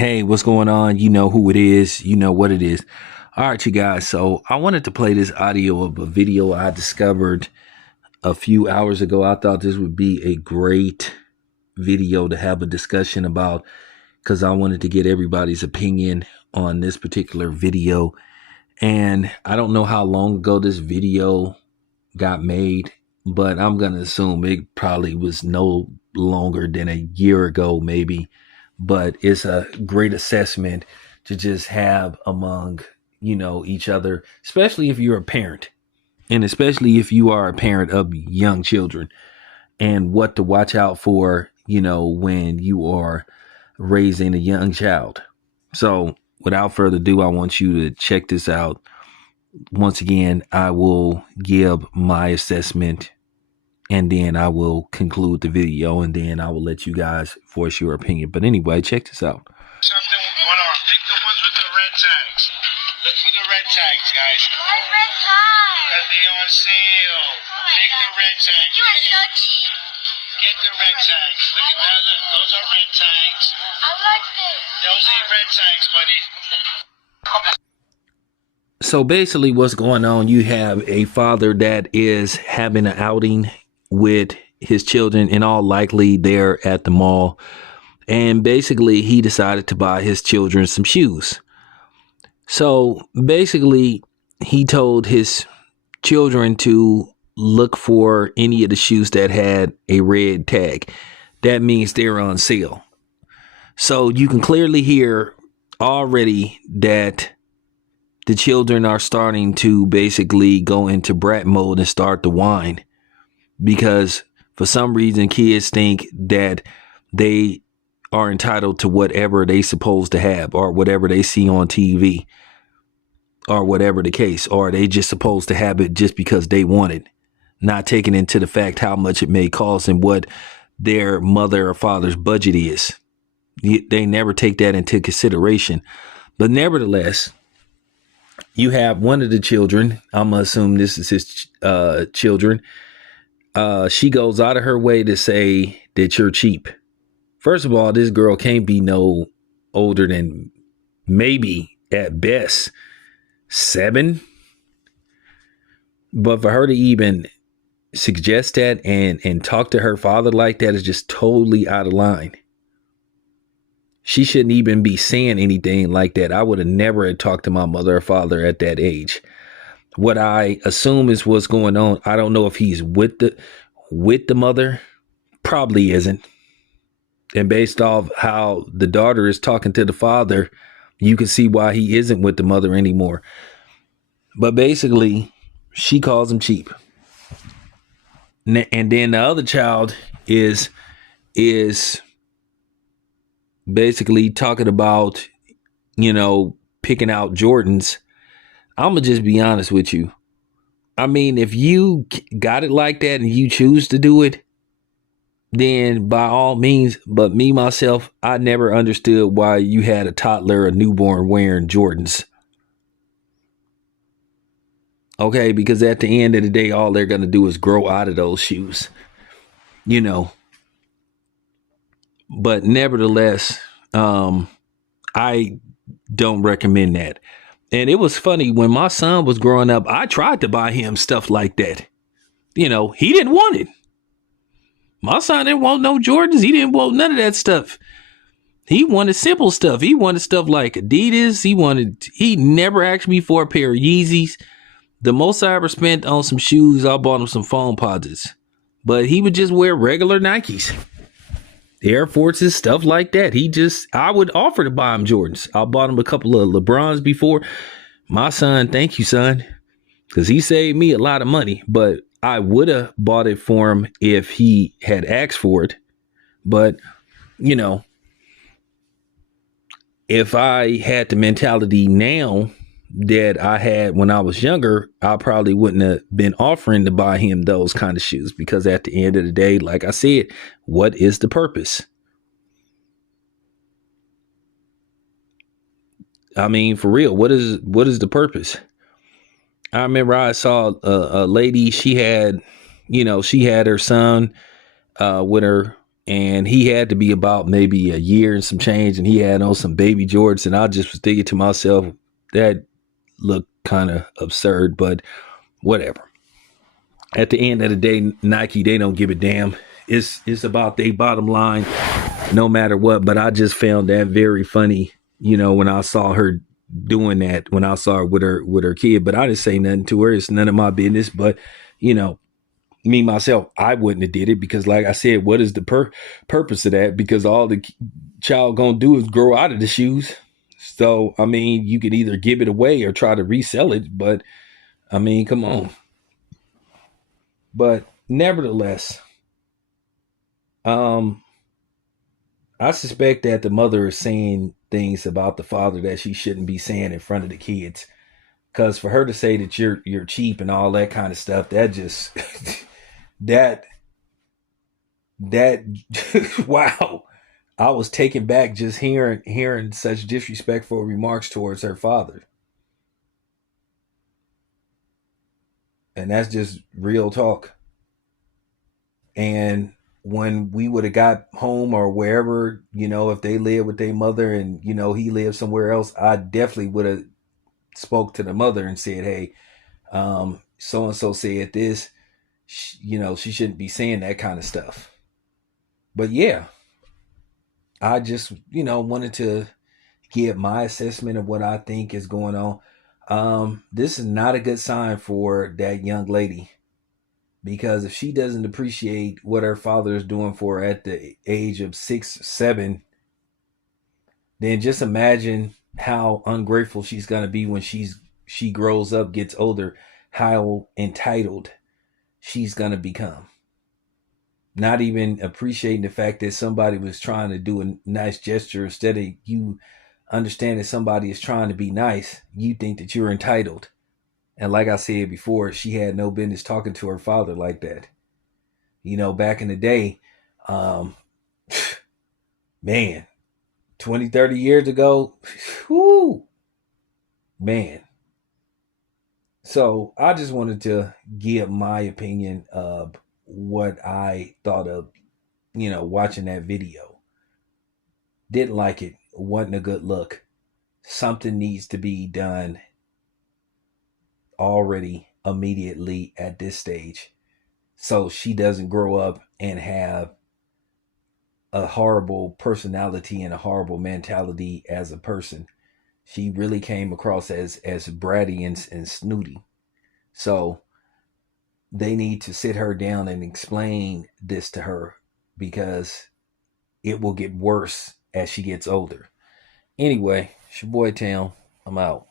Hey, what's going on? You know who it is. You know what it is. All right, you guys. So I wanted to play this audio of a video I discovered a few hours ago. I thought this would be a great video to have a discussion about because I wanted to get everybody's opinion on this particular video. And I don't know how long ago this video got made, but I'm going to assume it probably was no longer than a year ago, maybe. But it's a great assessment to just have among, each other, especially if you're a parent and especially if you are a parent of young children and what to watch out for, when you are raising a young child. So without further ado, I want you to check this out. Once again, I will give my assessment and then I will conclude the video and then I will let you guys voice your opinion. But anyway, check this out. Something going on. Pick the ones with the red tags. Look for the red tags, guys. Why red tags? Because they on sale. Pick the red tags. You are so cheap. Get the red tags. Look at that. Look. Those are red tags. I like this. Those ain't red tags, buddy. So basically what's going on, you have a father that is having an outing with his children, in all likely they're at the mall, and basically he decided to buy his children some shoes. So basically he told his children to look for any of the shoes that had a red tag. That means they're on sale. So you can clearly hear already that the children are starting to basically go into brat mode and start to whine because for some reason kids think that they are entitled to whatever they supposed to have or whatever they see on TV or whatever the case, or they just supposed to have it just because they want it, not taking into the fact how much it may cost and what their mother or father's budget is. They never take that into consideration. But nevertheless, you have one of the children, I'm going to assume this is his children. She goes out of her way to say that you're cheap. First of all, this girl can't be no older than maybe at best 7. But for her to even suggest that and talk to her father like that is just totally out of line. She shouldn't even be saying anything like that. I would have never had talked to my mother or father at that age. What I assume is what's going on. I don't know if he's with the mother. Probably isn't. And based off how the daughter is talking to the father, you can see why he isn't with the mother anymore. But basically, she calls him cheap. And then the other child is basically talking about, picking out Jordans. I'm going to just be honest with you. I mean, if you got it like that and you choose to do it, then by all means. But me, myself, I never understood why you had a toddler, a newborn wearing Jordans. Okay, because at the end of the day, all they're going to do is grow out of those shoes, But nevertheless, I don't recommend that. And it was funny when my son was growing up, I tried to buy him stuff like that. He didn't want it. My son didn't want no Jordans. He didn't want none of that stuff. He wanted simple stuff. He wanted stuff like Adidas. He never asked me for a pair of Yeezys. The most I ever spent on some shoes, I bought him some foam posits. But he would just wear regular Nikes. Air Forces, stuff like that. I would offer to buy him Jordans. I bought him a couple of LeBrons before. My son, thank you, son, because he saved me a lot of money. But I would have bought it for him if he had asked for it. But, if I had the mentality now that I had when I was younger, I probably wouldn't have been offering to buy him those kind of shoes because at the end of the day, like I said, what is the purpose? I mean, for real, what is the purpose? I remember I saw a lady, she had her son with her and he had to be about maybe a year and some change, and he had on some baby Jordans, and I just was thinking to myself, that looked kind of absurd, but whatever. At the end of the day, Nike, they don't give a damn. It's about their bottom line, no matter what. But I just found that very funny, when I saw her doing that, when I saw her with her kid. But I didn't say nothing to her. It's none of my business. But me myself, I wouldn't have did it because, like I said, what is the purpose of that? Because all the child gonna do is grow out of the shoes. So I mean, you could either give it away or try to resell it. But I mean, come on. But nevertheless, I suspect that the mother is saying things about the father that she shouldn't be saying in front of the kids. Because for her to say that you're cheap and all that kind of stuff, that just that wow. I was taken back just hearing such disrespectful remarks towards her father. And that's just real talk. And when we would have got home or wherever, if they lived with their mother and, he lived somewhere else, I definitely would have spoke to the mother and said, hey, so-and-so said this, she shouldn't be saying that kind of stuff. But yeah, I just, wanted to give my assessment of what I think is going on. This is not a good sign for that young lady. Because if she doesn't appreciate what her father is doing for her at the age of 6, 7, then just imagine how ungrateful she's going to be when she grows up, gets older, how entitled she's going to become. Not even appreciating the fact that somebody was trying to do a nice gesture. Instead of you understand that somebody is trying to be nice, you think that you're entitled. And like I said before, she had no business talking to her father like that. Back in the day, man, 20, 30 years ago, whoo, man. So I just wanted to give my opinion of what I thought of, watching that video. Didn't like it. Wasn't a good look. Something needs to be done already immediately at this stage so she doesn't grow up and have a horrible personality and a horrible mentality as a person. She really came across as bratty and snooty. So they need to sit her down and explain this to her because it will get worse as she gets older. Anyway, it's your boy Town. I'm out.